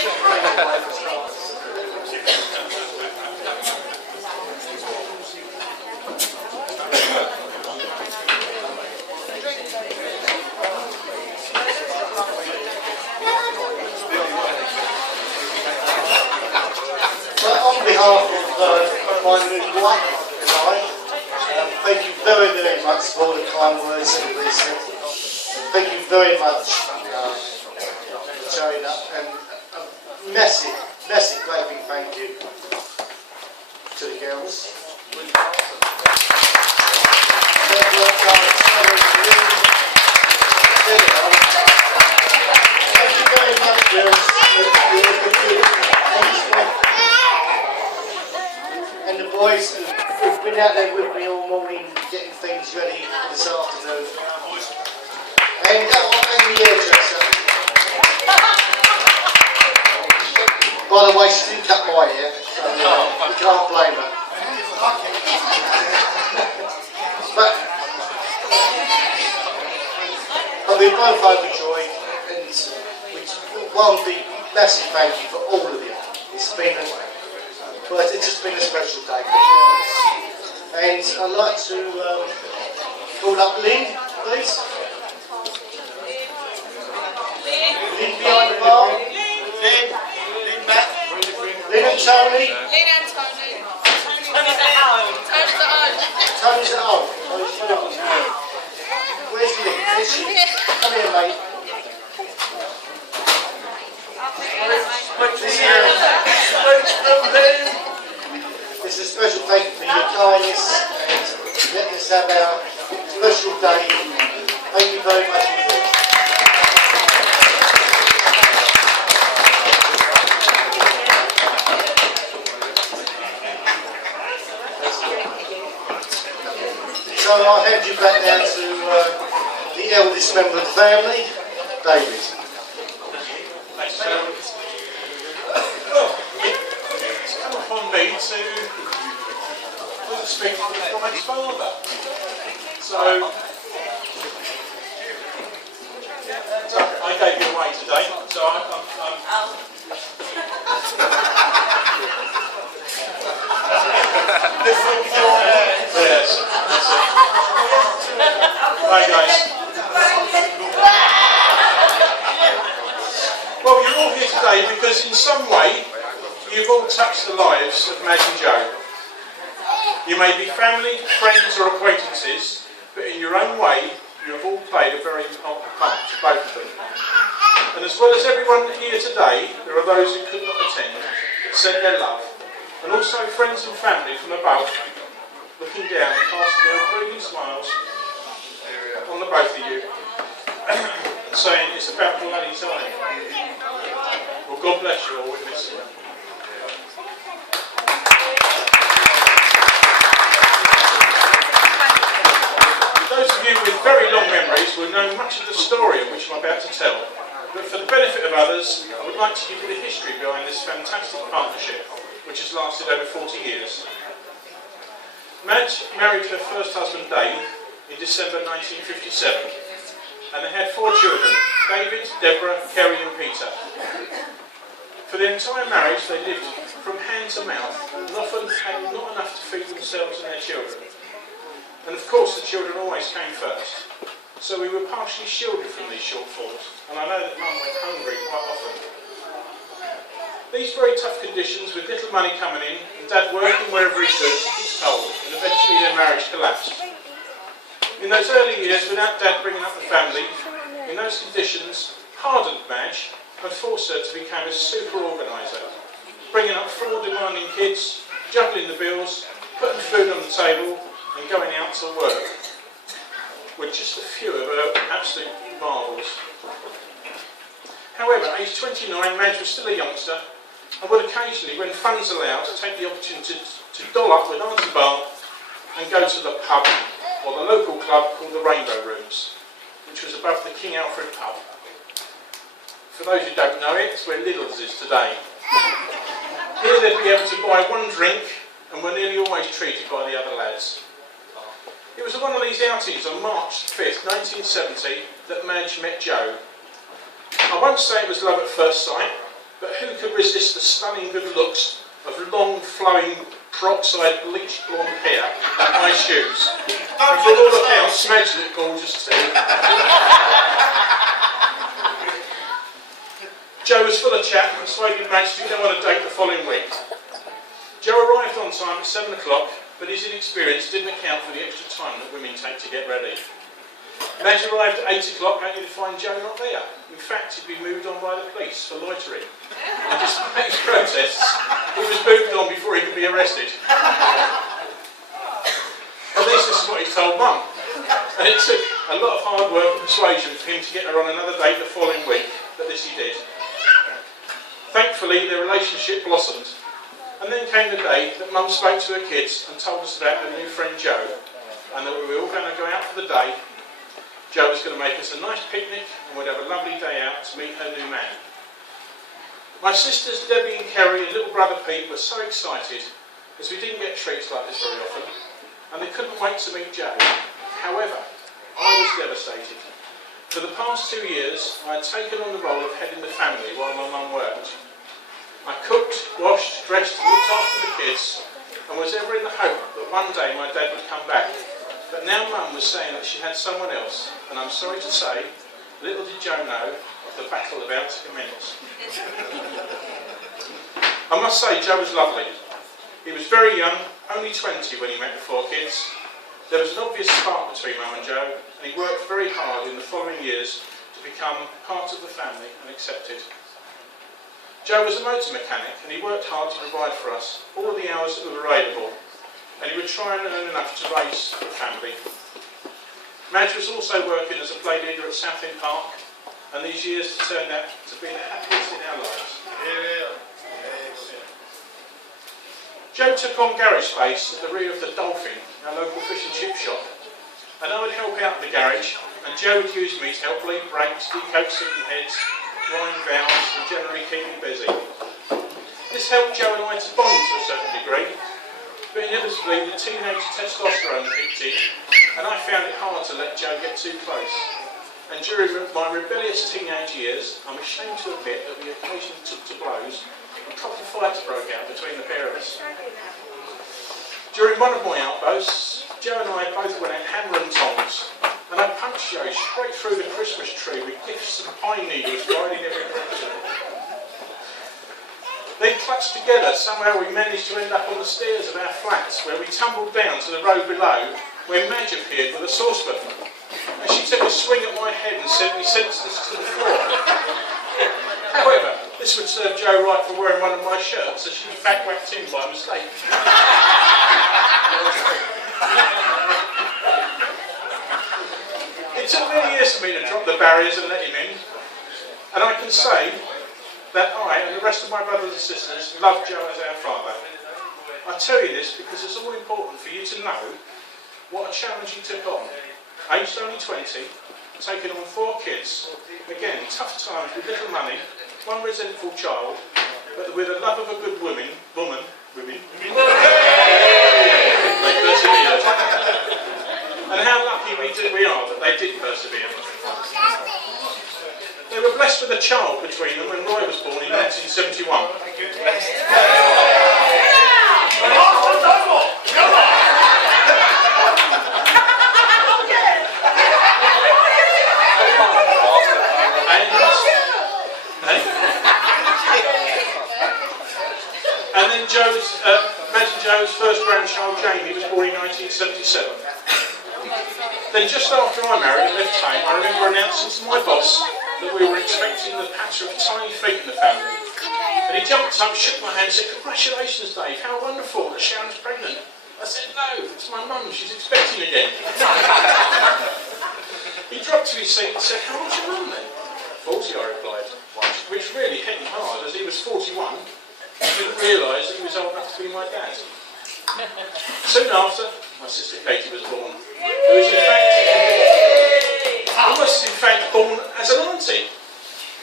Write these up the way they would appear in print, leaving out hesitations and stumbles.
On behalf of my new wife and I, thank you very, very much for all the kind words that everybody said. Thank you very much for showing up, and a massive, massive, great big thank you to the girls. Thank you very much, girls. And the boys who've been out there with me all morning getting things ready for this afternoon. And the hairdresser. By the way, she didn't cut my hair, so you can't blame her. but we both overjoyed, and one big massive thank you for all of you. It's just been a special day for us. And I'd like to call up Lynn, please. Lynn behind the bar. Lynn back. Lynn and Tony. Lynn and Tony. Tony's at home. Tony's at home. Where's Lynn? Where's she? Come here, mate. It's a special thank you for your kindness and letting us have our special day. Thank you very much indeed. So I'll hand you back now to the eldest member of the family, David. On me to speak for the bride's father. So I gave you away today, so yes. Hi guys. Well, you're all here today because in some way you've all touched the lives of Madge and Joe. You may be family, friends or acquaintances, but in your own way, you have all played a very important part to both of them. And as well as everyone here today, there are those who could not attend, that sent their love, and also friends and family from above, looking down and casting their approving smiles on the both of you, and saying, it's about bloody time. Well, God bless you all, we miss you. Those of you with very long memories will know much of the story of which I'm about to tell, but for the benefit of others, I would like to give you the history behind this fantastic partnership, which has lasted over 40 years. Madge married her first husband Dave in December 1957, and they had 4 children, David, Deborah, Kerry and Peter. For the entire marriage they lived from hand to mouth, and often had not enough to feed themselves and their children. And of course the children always came first, so we were partially shielded from these shortfalls, and I know that Mum went hungry quite often. These very tough conditions, with little money coming in, and Dad working wherever he could, he's told, and eventually their marriage collapsed. In those early years, without Dad bringing up the family, in those conditions, hardened Madge and forced her to become a super organiser, bringing up 4 demanding kids, juggling the bills, putting food on the table, and going out to work, with just a few of her absolute marvels. However, aged 29, Madge was still a youngster, and would occasionally, when funds allowed, take the opportunity to doll up with Auntie Bar and go to the pub, or the local club called the Rainbow Rooms, which was above the King Alfred pub. For those who don't know it, it's where Lidl's is today. Here they'd be able to buy 1 drink, and were nearly always treated by the other lads. It was one of these outings on March 5th, 1970, that Madge met Joe. I won't say it was love at first sight, but who could resist the stunning good looks of long, flowing, peroxide bleached blonde hair and my shoes? And for all accounts, Madge looked gorgeous too. Joe was full of chat and persuaded Madge to go on a date the following week. Joe arrived on time at 7 o'clock, but his inexperience didn't account for the extra time that women take to get ready. Madge arrived at 8 o'clock only to find Joe not there. In fact, he'd been moved on by the police for loitering. And despite his protests, he was moved on before he could be arrested. At least this is what he told Mum. And it took a lot of hard work and persuasion for him to get her on another date the following week, but this he did. Thankfully, their relationship blossomed. And then came the day that Mum spoke to her kids and told us about her new friend Joe, and that we were all going to go out for the day. Joe was going to make us a nice picnic and we'd have a lovely day out to meet her new man. My sisters Debbie and Kerry and little brother Pete were so excited, as we didn't get treats like this very often, and they couldn't wait to meet Joe. However, I was devastated. For the past 2 years, I had taken on the role of heading the family while my mum worked. I cooked, washed, dressed and looked after the kids, and was ever in the hope that one day my dad would come back. But now Mum was saying that she had someone else, and I'm sorry to say, little did Joe know of the battle about to commence. I must say, Joe was lovely. He was very young, only 20 when he met the 4 kids. There was an obvious spark between Mum and Joe, and he worked very hard in the following years to become part of the family and accepted. Joe was a motor mechanic, and he worked hard to provide for us all the hours that were available, and he would try and earn enough to raise the family. Madge was also working as a play leader at Southend Park, and these years turned out to be the happiest in our lives. Joe took on garage space at the rear of the Dolphin, our local fish and chip shop, and I would help out in the garage, and Joe would use me to help bleed brakes, decoat seating heads, grind valves, and generally keep me busy. This helped Joe and I to bond to a certain degree, but inevitably the teenage testosterone kicked in, and I found it hard to let Joe get too close. And during my rebellious teenage years, I'm ashamed to admit that we occasionally took to blows, and proper fights broke out between the pair of us. During one of my outbursts, Joe and I both went out hammer and tongs, and I punched Joe straight through the Christmas tree with gifts and pine needles flying in every direction. Then clutched together, somehow we managed to end up on the stairs of our flats, where we tumbled down to the road below, where Madge appeared with a saucepan. And she took a swing at my head and sent me senseless to the floor. However, this would serve Joe right for wearing one of my shirts, as she fact whacked him by mistake. It took many years for me to drop the barriers and let him in, and I can say that I and the rest of my brothers and sisters love Joe as our father. I tell you this because it's all important for you to know what a challenge he took on. Aged only 20, taking on 4 kids, again tough times with little money, one resentful child, but with the love of a good woman, they persevered. And how lucky we are that they did persevere. They were blessed with a child between them when Roy was born in 1971. And then Madge and Joe's first grandchild, Jamie, was born in 1977. Then just after I married and left home, I remember announcing to my boss that we were expecting the patter of tiny feet in the family. And he jumped up, shook my hand and said, "Congratulations, Dave, how wonderful that Sharon's pregnant." I said, "No, it's my mum, she's expecting again." He dropped to his seat and said, "How old's your mum then?" 40, I replied, which really hit him hard, as he was 41. I didn't realise that he was old enough to be my dad. Soon after, my sister Katie was born, who was in fact born as an auntie,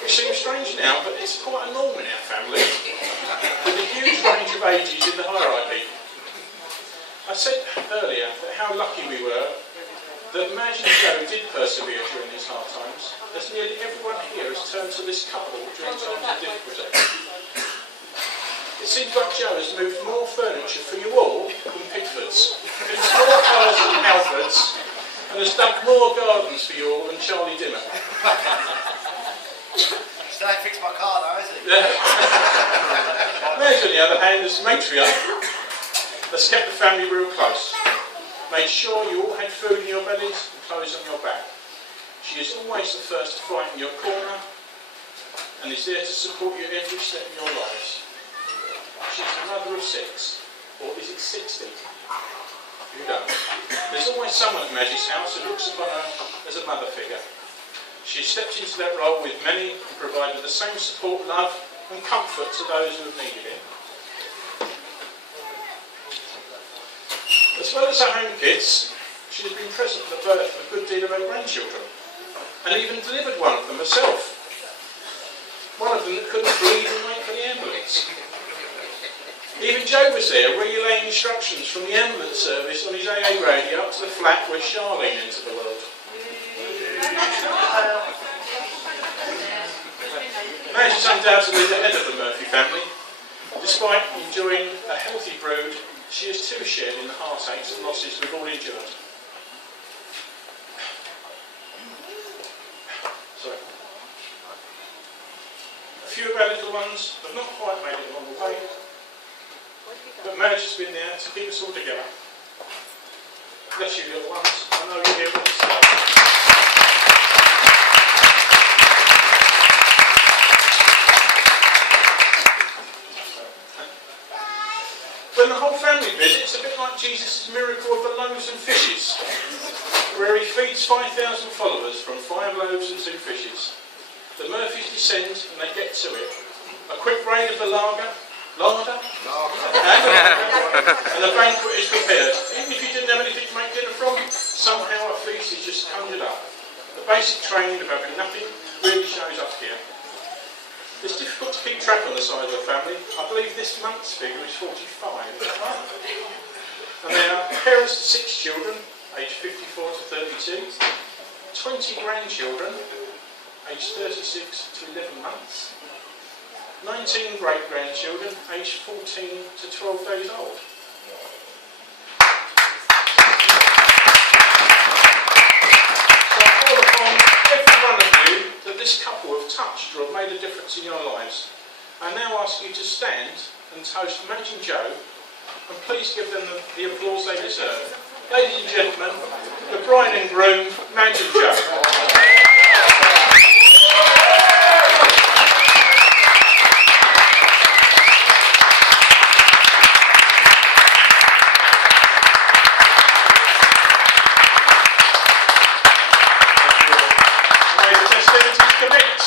which seems strange now, but it's quite a norm in our family, with a huge range of ages in the hierarchy. I said earlier that how lucky we were that Madge and Joe did persevere during these hard times, as nearly everyone here has turned to this couple during times of difficulty. It seems like Joe has moved more furniture for you all than Pickford's, built more cars than Halfords, and has dug more gardens for you all than Charlie Dimmock. Still ain't fixed my car though, is it? Madge, on the other hand, as matriarch, has kept the family real close. Made sure you all had food in your bellies and clothes on your back. She is always the first to fight in your corner and is there to support you every step of your lives. She's the mother of 6, or is it 60? You don't. There's always someone at Madge's house who looks upon her as a mother figure. She stepped into that role with many and provided the same support, love and comfort to those who have needed it. As well as her home kids, she has been present at the birth of a good deal of her grandchildren, and even delivered one of them herself. One of them that couldn't breathe and wait for the ambulance. Even Joe was there, relaying instructions from the ambulance service on his AA radio up to the flat where Charlene entered the world. Madge is undoubtedly the head of the Murphy family. Despite enjoying a healthy brood, she has too shared in the heartaches and losses we've all endured. Sorry. A few of our little ones have not quite made it along the way, but Madge has been there to keep us all together. Bless you, little ones. I know you're here with us. When the whole family visits, a bit like Jesus' miracle of the loaves and fishes, where he feeds 5,000 followers from 5 loaves and 2 fishes. The Murphys descend and they get to it. A quick raid of the larder, and the banquet is prepared. Even if you didn't have anything to make dinner from, somehow a feast is just conjured up. The basic training of having nothing really shows up here. It's difficult to keep track on the size of the family. I believe this month's figure is 45. And they are parents to 6 children, aged 54 to 32, 20 grandchildren, aged 36 to 11 months, 19 great-grandchildren, aged 14 to 12 days old. So I call upon every one of you that this couple have touched or have made a difference in your lives. I now ask you to stand and toast Madge and Joe, and please give them the applause they deserve. Ladies and gentlemen, the bride and groom, Madge and Joe. May the festivities commence.